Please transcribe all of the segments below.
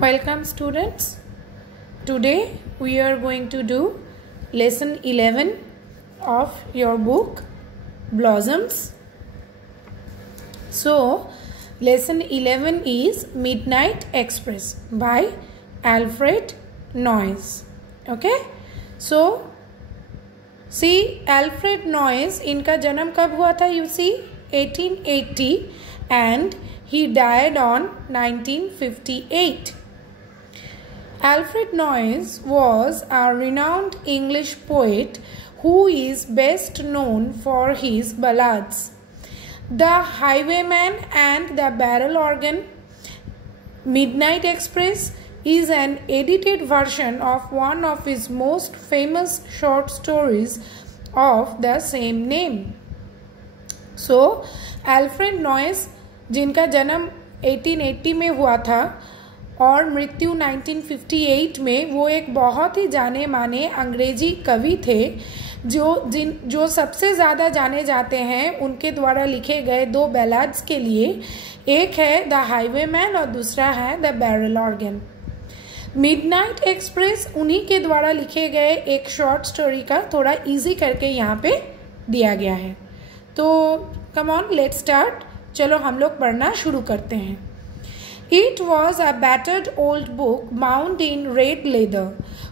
Welcome students. Today we are going to do lesson 11 of your book Blossoms. So lesson 11 is Midnight Express by Alfred Noyes. Okay. So see, Alfred Noyes, इनका जन्म कब हुआ था? You see 1880 and he died on 1958. Alfred Noyes was a renowned English poet who is best known for his ballads, The Highwayman and the Barrel Organ. Midnight Express is an edited version of one of his most famous short stories of the same name. So, Alfred Noyes, जिनका जन्म 1880 में हुआ था और मृत्यु 1958 में, वो एक बहुत ही जाने माने अंग्रेजी कवि थे जो सबसे ज़्यादा जाने जाते हैं उनके द्वारा लिखे गए दो बैलाड्स के लिए। एक है द हाईवेमैन और दूसरा है the barrel organ. Midnight express उन्हीं के द्वारा लिखे गए एक शॉर्ट स्टोरी का थोड़ा इजी करके यहाँ पे दिया गया है। तो कम ऑन लेट्स स्टार्ट, चलो हम लोग पढ़ना शुरू करते हैं। It was a battered old book bound in red leather.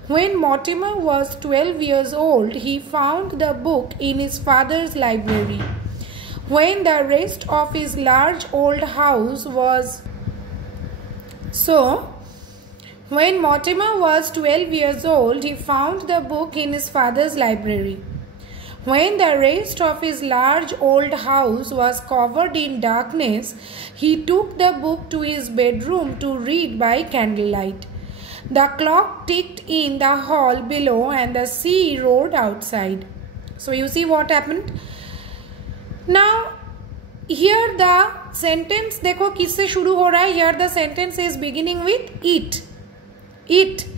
When Mortimer was 12 years old, he found the book in his father's library. When the rest of his large old house was... when Mortimer was 12 years old, he found the book in his father's library. When the rest of his large old house was covered in darkness, he took the book to his bedroom to read by candlelight. The clock ticked in the hall below and the sea roared outside. So you see what happened? Now, here the sentence, देखो किससे शुरू हो रहा है? Here the sentence is beginning with it. It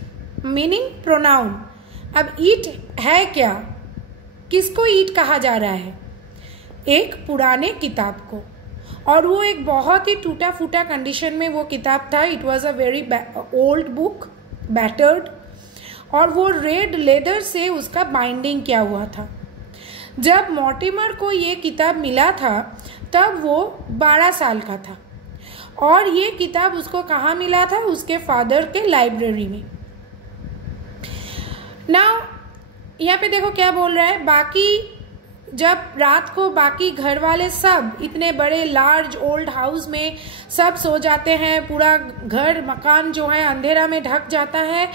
meaning pronoun. अब it है क्या? किसको ईट कहा जा रहा है? एक पुराने किताब को, और वो एक बहुत ही टूटा फूटा कंडीशन में वो किताब था। It was a very old book, battered, और वो रेड लेदर से उसका बाइंडिंग किया हुआ था। जब मॉर्टिमर को ये किताब मिला था तब वो 12 साल का था, और ये किताब उसको कहाँ मिला था? उसके फादर के लाइब्रेरी में। नाउ यहाँ पे देखो क्या बोल रहा है। बाकी जब रात को बाकी घर वाले सब इतने बड़े लार्ज ओल्ड हाउस में सब सो जाते हैं, पूरा घर मकान जो है अंधेरा में ढक जाता है,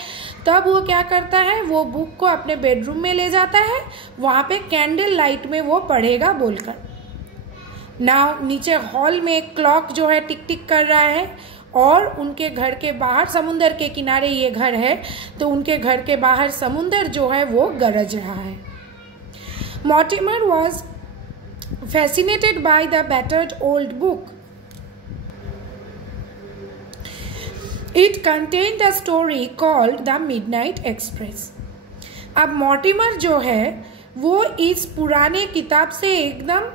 तब वो क्या करता है? वो बुक को अपने बेडरूम में ले जाता है, वहाँ पे कैंडल लाइट में वो पढ़ेगा बोलकर। नाउ नीचे हॉल में एक क्लॉक जो है टिक टिक कर रहा है, और उनके घर के बाहर समुंदर के किनारे ये घर है, तो उनके घर के बाहर समुंदर जो है वो गरज रहा है। Mortimer was fascinated by the battered old book. It contained a story called the Midnight Express. अब मॉर्टिमर जो है वो इस पुराने किताब से एकदम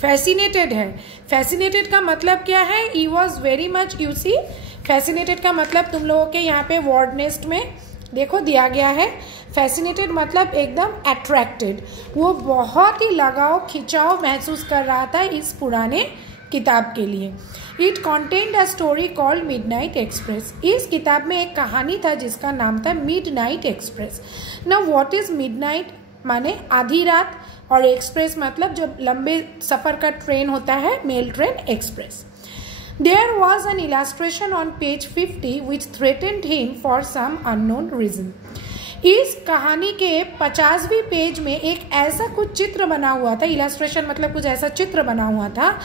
फैसिनेटेड है। फैसिनेटेड का मतलब क्या है? He was very much, you see, fascinated का मतलब तुम लोगों के यहाँ पे वर्ड नेस्ट में देखो दिया गया है। फैसिनेटेड मतलब एकदम अट्रैक्टेड, वो बहुत ही लगाव खिंचाव महसूस कर रहा था इस पुराने किताब के लिए। It contained a story called Midnight Express. इस किताब में एक कहानी था जिसका नाम था Midnight Express. Now what is midnight? माने आधी रात, और एक्सप्रेस मतलब जब लंबे सफर का ट्रेन होता है, mail train express. There was an illustration on page 50 which threatened him for some unknown reason. इस कहानी के 50वें पेज में एक ऐसा कुछ चित्र बना हुआ था, इलास्ट्रेशन मतलब कुछ ऐसा चित्र बना हुआ था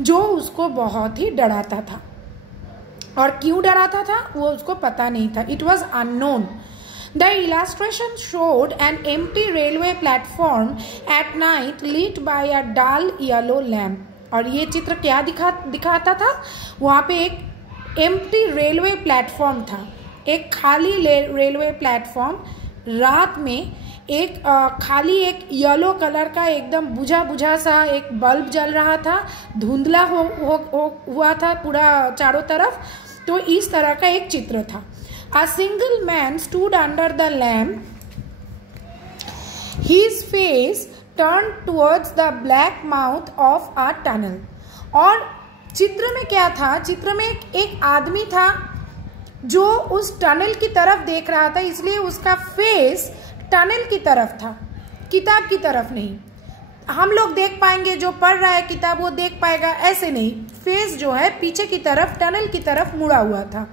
जो उसको बहुत ही डराता था। और क्यों डराता था वो उसको पता नहीं था। It was unknown. The illustration showed an empty railway platform at night lit by a dull yellow lamp. और ये चित्र क्या दिखाता था? वहाँ पे एक एम्प्टी रेलवे प्लेटफॉर्म था, एक खाली रेलवे प्लेटफॉर्म। रात में एक खाली एक येलो कलर का एकदम बुझा बुझा सा एक बल्ब जल रहा था, धुंधला हुआ था पूरा चारों तरफ, तो इस तरह का एक चित्र था। A single man stood under the lamp, his face turned towards the black mouth of a tunnel. और चित्र में क्या था, चित्र में एक आदमी था जो उस टनल की तरफ देख रहा था, इसलिए उसका फेस टनल की तरफ था, किताब की तरफ नहीं। हम लोग देख पाएंगे, जो पढ़ रहा है किताब वो देख पाएगा, ऐसे नहीं, फेस जो है पीछे की तरफ टनल की तरफ मुड़ा हुआ था।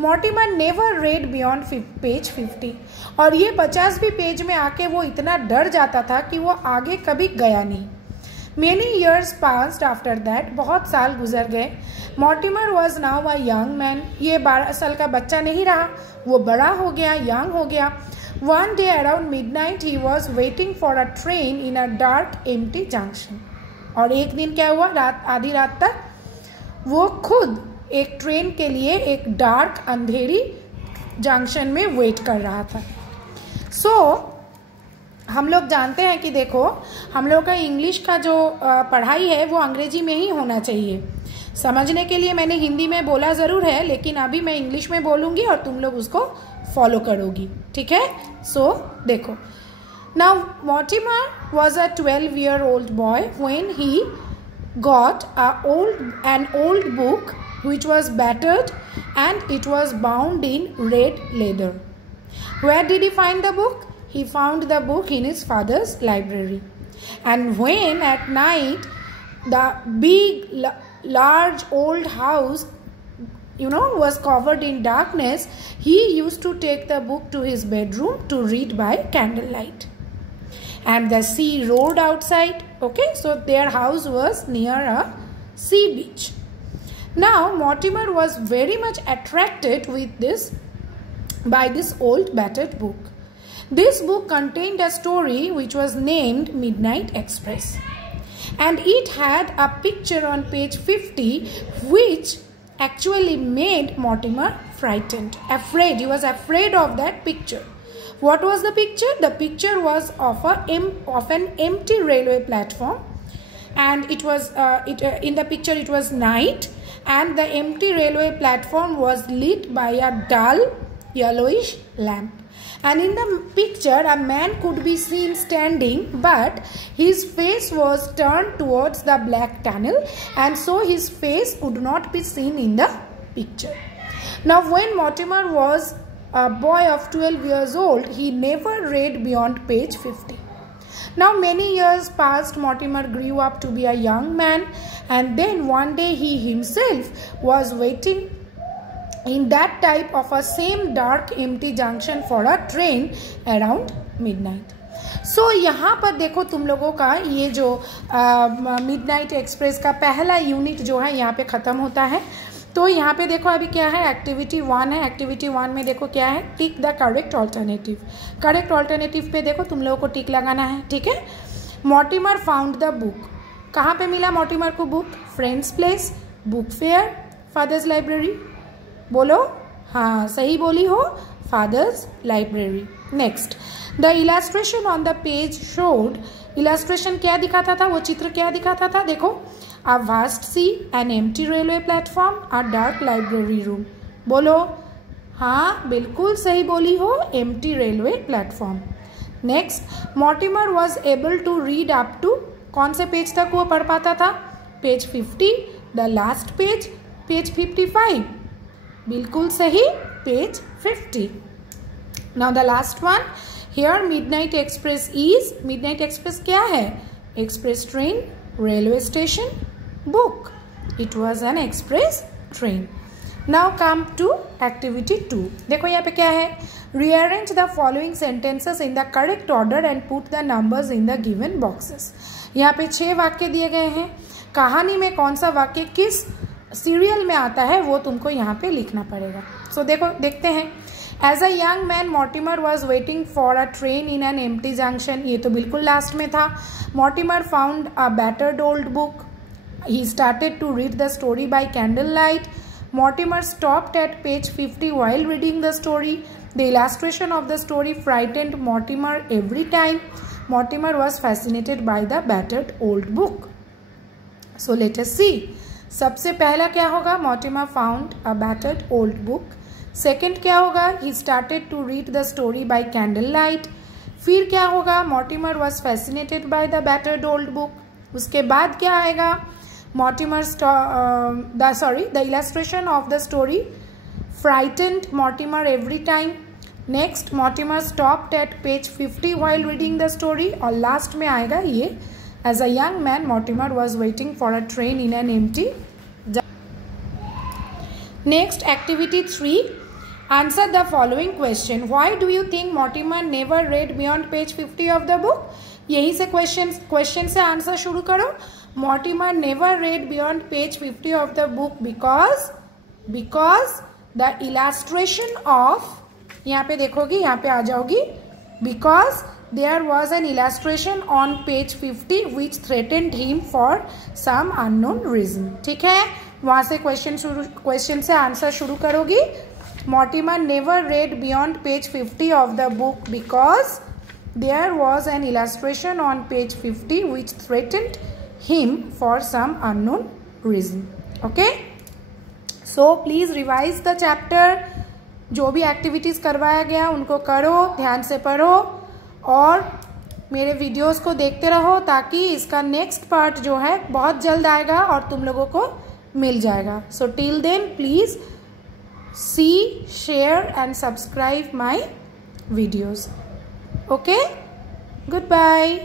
Mortimer never read beyond page 50, और ये 50वीं पेज में आके वो इतना डर जाता था कि वो आगे कभी गया नहीं। Many years passed after that, बहुत साल गुजर गए। Mortimer was now a young man, ये 12 साल का बच्चा नहीं रहा, वो बड़ा हो गया, यंग हो गया। One day around midnight he was waiting for a train in a dark empty junction, और एक दिन क्या हुआ, आधी रात तक वो खुद एक ट्रेन के लिए एक डार्क अंधेरी जंक्शन में वेट कर रहा था। हम लोग जानते हैं कि देखो, हम लोग का इंग्लिश का जो पढ़ाई है वो अंग्रेजी में ही होना चाहिए। समझने के लिए मैंने हिंदी में बोला ज़रूर है, लेकिन अभी मैं इंग्लिश में बोलूँगी और तुम लोग उसको फॉलो करोगी, ठीक है। देखो, now Mortimer was a 12-year-old boy when he got an old book which was battered and it was bound in red leather. Where did he find the book? He found the book in his father's library. And when at night the big, large old house, was covered in darkness, he used to take the book to his bedroom to read by candlelight. And the sea roared outside. Okay, so their house was near a sea beach. Now Mortimer was very much attracted by this old battered book. This book contained a story which was named Midnight Express, and it had a picture on page 50 which actually made Mortimer frightened, afraid. He was afraid of that picture. What was the picture? The picture was of an empty railway platform, and it was in the picture it was night, and the empty railway platform was lit by a dull yellowish lamp. And in the picture a man could be seen standing, but his face was turned towards the black tunnel, and so his face would not be seen in the picture. Now when Mortimer was a boy of 12 years old, he never read beyond page 50. Now many years passed. Mortimer grew up to be a young man, and then one day he himself was waiting in that type of a same dark empty junction for a train around midnight. So यहाँ पर देखो तुम लोगों का ये जो midnight express का पहला यूनिट जो है यहाँ पे ख़त्म होता है। तो यहाँ पे देखो अभी क्या है, एक्टिविटी 1 है। एक्टिविटी 1 में देखो क्या है, tick the correct alternative. Correct alternative पे देखो तुम लोगों को टिक लगाना है, ठीक है। मॉर्टिमर फाउंड द बुक, कहाँ पे मिला मॉर्टिमर को book? Friends place, book fair, father's library. बोलो, हाँ सही बोली हो, father's library. Next, the illustration on the page showed, illustration क्या दिखाता था, वो चित्र क्या दिखाता था? देखो, a vast sea, an empty railway platform, a dark library room. बोलो, हाँ बिल्कुल सही बोली हो, empty railway platform. Next, Mortimer was able to read up to, कौन से पेज तक वो पढ़ पाता था? Page 50, the last page, page 55, बिल्कुल सही, page 50. Now the last one, here midnight express is, midnight express क्या है? Express train, railway station, book. It was an express train. Now come to activity 2. देखो यहाँ पे क्या है? Rearrange the following sentences in the correct order and put the numbers in the given boxes. यहाँ पे 6 वाक्य दिए गए हैं। कहानी में कौन सा वाक्य किस सीरियल में आता है वो तुमको यहाँ पे लिखना पड़ेगा। सो देखो, देखते हैं। As a young man Mortimer was waiting for a train in an empty junction, ये तो बिल्कुल लास्ट में था। Mortimer found a battered old book, he started to read the story by candle light. Mortimer stopped at page 50 while reading the story. The illustration of the story frightened Mortimer every time. Mortimer was fascinated by the battered old book. So let us see. सबसे पहला क्या होगा, Mortimer found a battered old book. Second क्या होगा, he started to read the story by candle light. फिर क्या होगा, Mortimer was fascinated by the battered old book. उसके बाद क्या आएगा, Mortimer the illustration of the story frightened Mortimer every time. Next, Mortimer stopped at page 50 while reading the story। और last में आएगा ये, as a young man Mortimer was waiting for a train in an empty. Next, activity 3, answer the following question. Why do you think Mortimer never read beyond page 50 of the book. यही से question से answer शुरू करो। Mortimer never read beyond page 50 of the book because the illustration of, यहाँ पे देखोगी, यहाँ पे आ जाओगी, because there was an illustration on page 50 which threatened him for some unknown reason. ठीक है, वहां से क्वेश्चन से आंसर शुरू करोगी। Mortimer never read beyond page 50 of the book because there was an illustration on page 50 which threatened him for some unknown reason. Okay, so please revise the chapter. जो भी activities करवाया गया उनको करो, ध्यान से पढ़ो और मेरे वीडियोस को देखते रहो, ताकि इसका नेक्स्ट पार्ट जो है बहुत जल्द आएगा और तुम लोगों को मिल जाएगा। So till then please see, share and subscribe my videos. Okay, good bye.